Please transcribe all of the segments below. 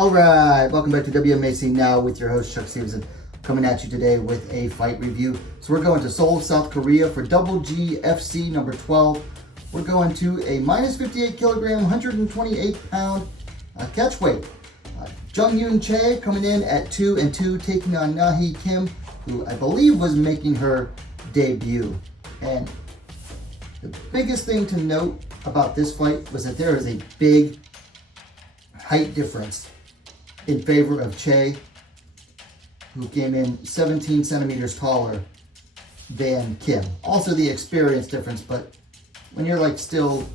Alright, welcome back to Wmma Now with your host Chuck Stevenson, coming at you today with a fight review. So we're going to Seoul, South Korea for Double GFC number 12. We're going to a minus 58 kilogram, 128 pound catchweight. JeongYoon Choi coming in at 2-2, taking on NaHee Kim, who I believe was making her debut. And the biggest thing to note about this fight was that there is a big height difference in favor of Choi, who came in 17 centimeters taller than Kim. Also the experience difference, but when you're like still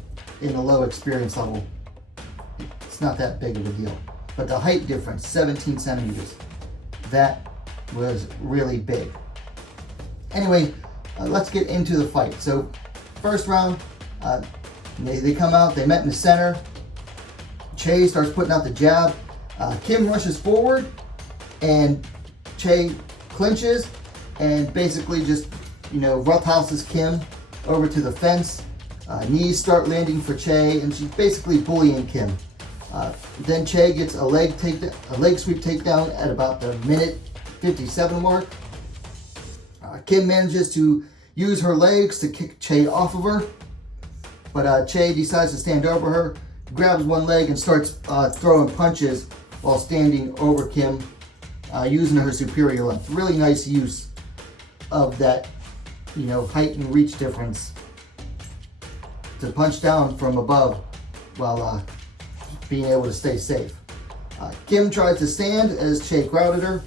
in the low experience level, it's not that big of a deal. But the height difference, 17 centimeters, that was really big. Anyway, let's get into the fight. So first round, they come out, they met in the center. Choi starts putting out the jab. Kim rushes forward and Choi clinches and basically just, roughhouses Kim over to the fence. Knees start landing for Choi and she's basically bullying Kim. Then Choi gets a leg sweep takedown at about the minute 57 mark. Kim manages to use her legs to kick Choi off of her, but Choi decides to stand over her, grabs one leg and starts throwing punches while standing over Kim, using her superior length. Really nice use of that, height and reach difference to punch down from above while being able to stay safe. Kim tried to stand as Choi crowded her,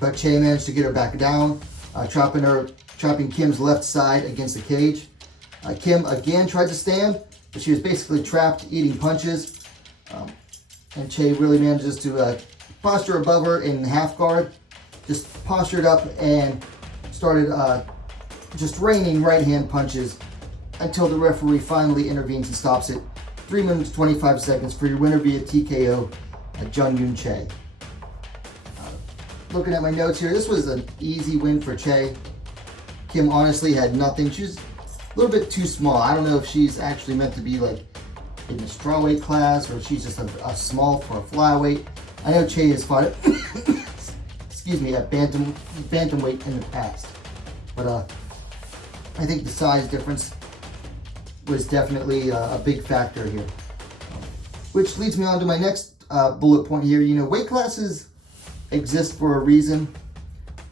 but Choi managed to get her back down, trapping Kim's left side against the cage. Kim again tried to stand, but she was basically trapped eating punches. And Choi really manages to posture above her in half guard, just postured up and started just raining right hand punches until the referee finally intervenes and stops it. 3 minutes 25 seconds for your winner via TKO, JeongYoon Choi. Looking at my notes here, this was an easy win for Choi. Kim honestly had nothing. She was a little bit too small. I don't know if she's actually meant to be like in the strawweight class or she's just a small for a flyweight. I know Choi has fought it, excuse me, at bantamweight in the past, but I think the size difference was definitely a big factor here. Which leads me on to my next bullet point here. Weight classes exist for a reason.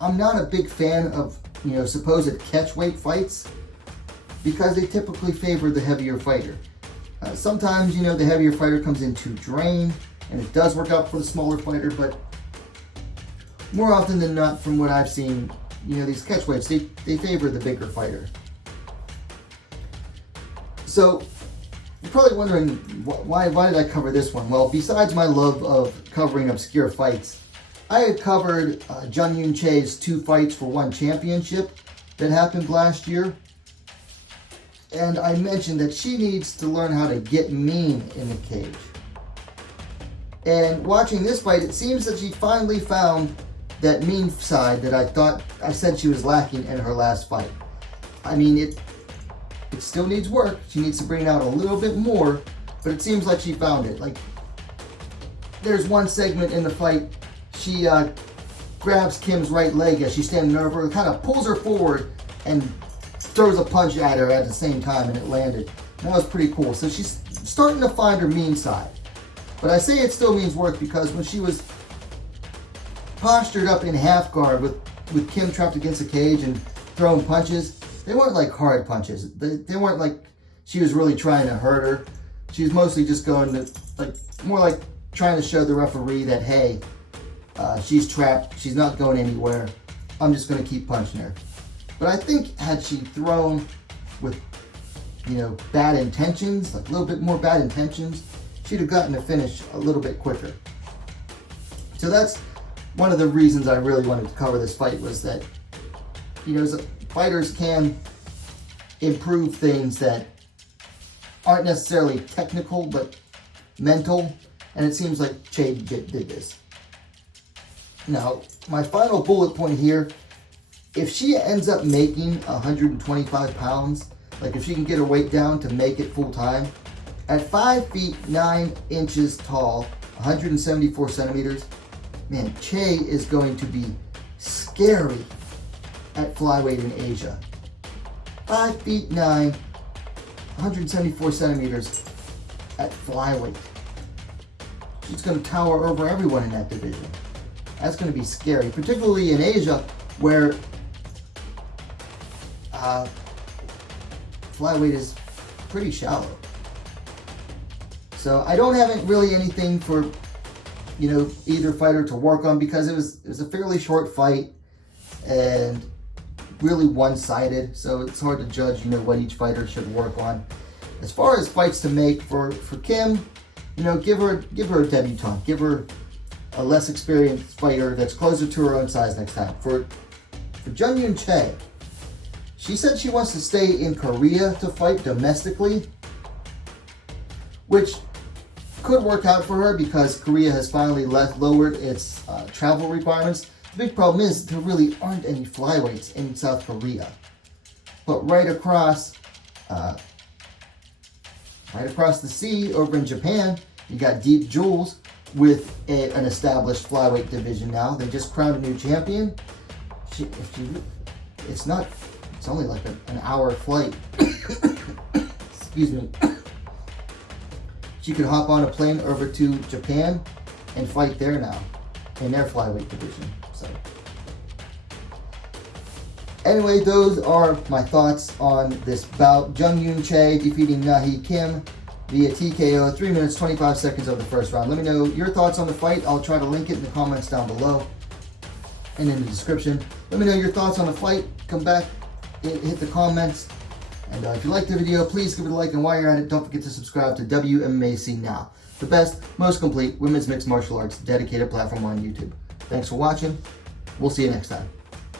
I'm not a big fan of supposed catchweight fights because they typically favor the heavier fighter. Sometimes, the heavier fighter comes in to drain, and it does work out for the smaller fighter, but more often than not, from what I've seen, these catchweights, they favor the bigger fighter. So, you're probably wondering, why did I cover this one? Well, besides my love of covering obscure fights, I had covered JeongYoon Choi's 2 fights for 1 championship that happened last year. And I mentioned that she needs to learn how to get mean in the cage. And watching this fight, it seems that she finally found that mean side that I said she was lacking in her last fight. I mean, it still needs work. She needs to bring it out a little bit more, but it seems like she found it. Like, there's one segment in the fight, she grabs Kim's right leg as she's standing over her, kind of pulls her forward and throws a punch at her at the same time, and it landed. And that was pretty cool. So she's starting to find her mean side. But I say it still means work because when she was postured up in half guard with Kim trapped against the cage and throwing punches, they weren't like hard punches. They weren't like she was really trying to hurt her. She was mostly just going to, more like trying to show the referee that, hey, she's trapped. She's not going anywhere. I'm just going to keep punching her. But I think had she thrown with, bad intentions, like a little bit more bad intentions, she'd have gotten the finish a little bit quicker. So that's one of the reasons I really wanted to cover this fight, was that, fighters can improve things that aren't necessarily technical, but mental. And it seems like Choi did this. Now, my final bullet point here, if she ends up making 125 pounds, like if she can get her weight down to make it full time, at 5 feet 9 inches tall, 174 centimeters. Man, Choi is going to be scary at flyweight in Asia. 5'9", 174 centimeters at flyweight. She's going to tower over everyone in that division. That's going to be scary, particularly in Asia, where flyweight is pretty shallow. So I don't have really anything for, either fighter to work on, because it was a fairly short fight and really one-sided. So it's hard to judge, what each fighter should work on. As far as fights to make for Kim, give her a debutante, give her a less experienced fighter that's closer to her own size next time. For JeongYoon Choi, she said she wants to stay in Korea to fight domestically, which could work out for her because Korea has finally lowered its travel requirements. The big problem is there really aren't any flyweights in South Korea. But right across the sea over in Japan, you got Deep Jules with an established flyweight division now. They just crowned a new champion. It's only like an hour flight. Excuse me. She could hop on a plane over to Japan and fight there now in their flyweight division. So anyway, those are my thoughts on this bout. JeongYoon Choi defeating NaHee Kim via TKO, 3 minutes, 25 seconds of the first round. Let me know your thoughts on the fight. I'll try to link it in the comments down below and in the description. Let me know your thoughts on the fight. Come back, hit the comments. And if you liked the video, please give it a like. And while you're at it, don't forget to subscribe to Wmma Now, the best, most complete women's mixed martial arts dedicated platform on YouTube. Thanks for watching. We'll see you next time.